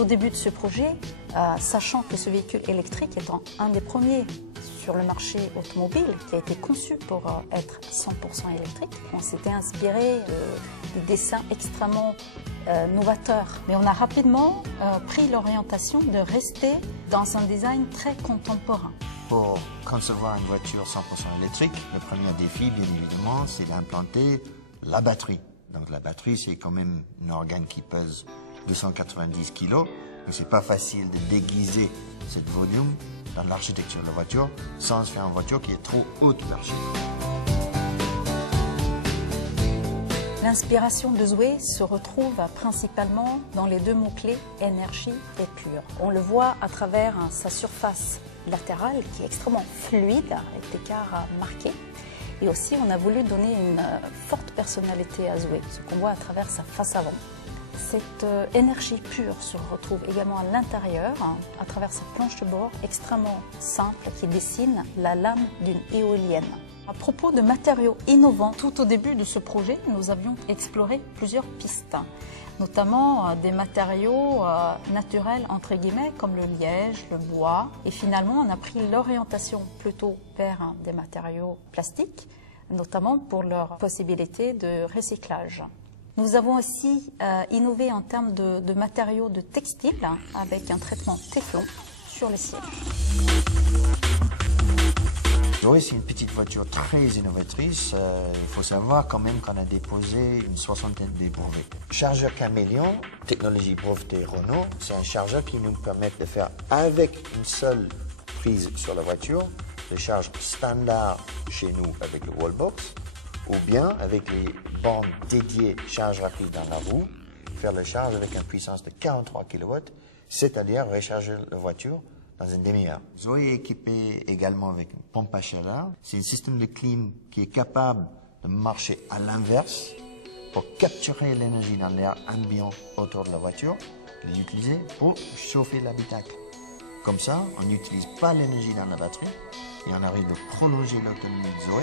au début de ce projet, sachant que ce véhicule électrique étant un des premiers sur le marché automobile qui a été conçu pour être 100% électrique, on s'était inspiré des dessins extrêmement novateurs. Mais on a rapidement pris l'orientation de rester dans un design très contemporain. Pour concevoir une voiture 100% électrique, le premier défi, bien évidemment, c'est d'implanter la batterie. Donc la batterie, c'est quand même un organe qui pèse 290 kg. Donc c'est pas facile de déguiser ce volume dans l'architecture de la voiture sans faire une voiture qui est trop haute marché. L'inspiration de Zoé se retrouve principalement dans les deux mots-clés énergie et pur. On le voit à travers sa surface latérale qui est extrêmement fluide avec des quarts marqués. Et aussi, on a voulu donner une forte personnalité à Zoé, ce qu'on voit à travers sa face avant. Cette énergie pure se retrouve également à l'intérieur, à travers sa planche de bord extrêmement simple qui dessine la lame d'une éolienne. À propos de matériaux innovants, tout au début de ce projet, nous avions exploré plusieurs pistes, notamment des matériaux naturels entre guillemets comme le liège, le bois. Et finalement, on a pris l'orientation plutôt vers des matériaux plastiques, notamment pour leur possibilité de recyclage. Nous avons aussi innové en termes de matériaux de textile avec un traitement Téflon sur les sièges. Zoé, c'est une petite voiture très innovatrice. Il faut savoir quand même qu'on a déposé une 60aine de brevets. Chargeur Caméléon, technologie brevetée Renault, c'est un chargeur qui nous permet de faire avec une seule prise sur la voiture, le charge standard chez nous avec le wallbox, ou bien avec les bandes dédiées charge rapide dans la roue, faire le charge avec une puissance de 43 kW, c'est-à-dire recharger la voiture dans une demi-heure. Zoé est équipée également avec une pompe à chaleur. C'est un système de clim qui est capable de marcher à l'inverse pour capturer l'énergie dans l'air ambiant autour de la voiture et l'utiliser pour chauffer l'habitacle. Comme ça, on n'utilise pas l'énergie dans la batterie et on arrive à prolonger l'autonomie de Zoé.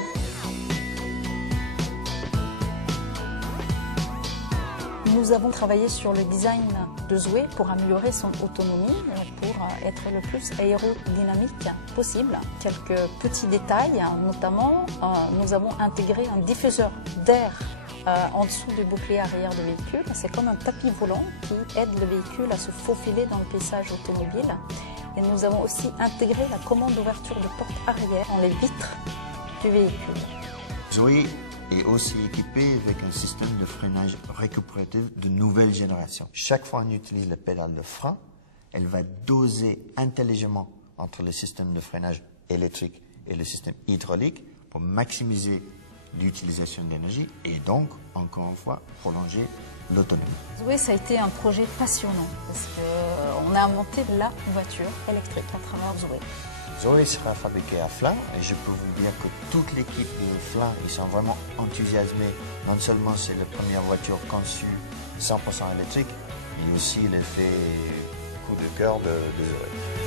Nous avons travaillé sur le design de Zoé pour améliorer son autonomie, pour être le plus aérodynamique possible. Quelques petits détails, notamment nous avons intégré un diffuseur d'air en dessous du bouclier arrière du véhicule. C'est comme un tapis volant qui aide le véhicule à se faufiler dans le paysage automobile. Et nous avons aussi intégré la commande d'ouverture de porte arrière dans les vitres du véhicule. Zoé est aussi équipée avec un système de freinage récupératif de nouvelle génération. Chaque fois qu'on utilise la pédale de frein, elle va doser intelligemment entre le système de freinage électrique et le système hydraulique pour maximiser l'utilisation d'énergie et donc, encore une fois, prolonger l'autonomie. Zoé, ça a été un projet passionnant parce qu'on a inventé la voiture électrique à travers Zoé. Zoé sera fabriquée à Flins et je peux vous dire que toute l'équipe de Flins, ils sont vraiment enthousiasmés. Non seulement c'est la première voiture conçue 100% électrique, mais aussi l'effet coup de cœur de Zoé.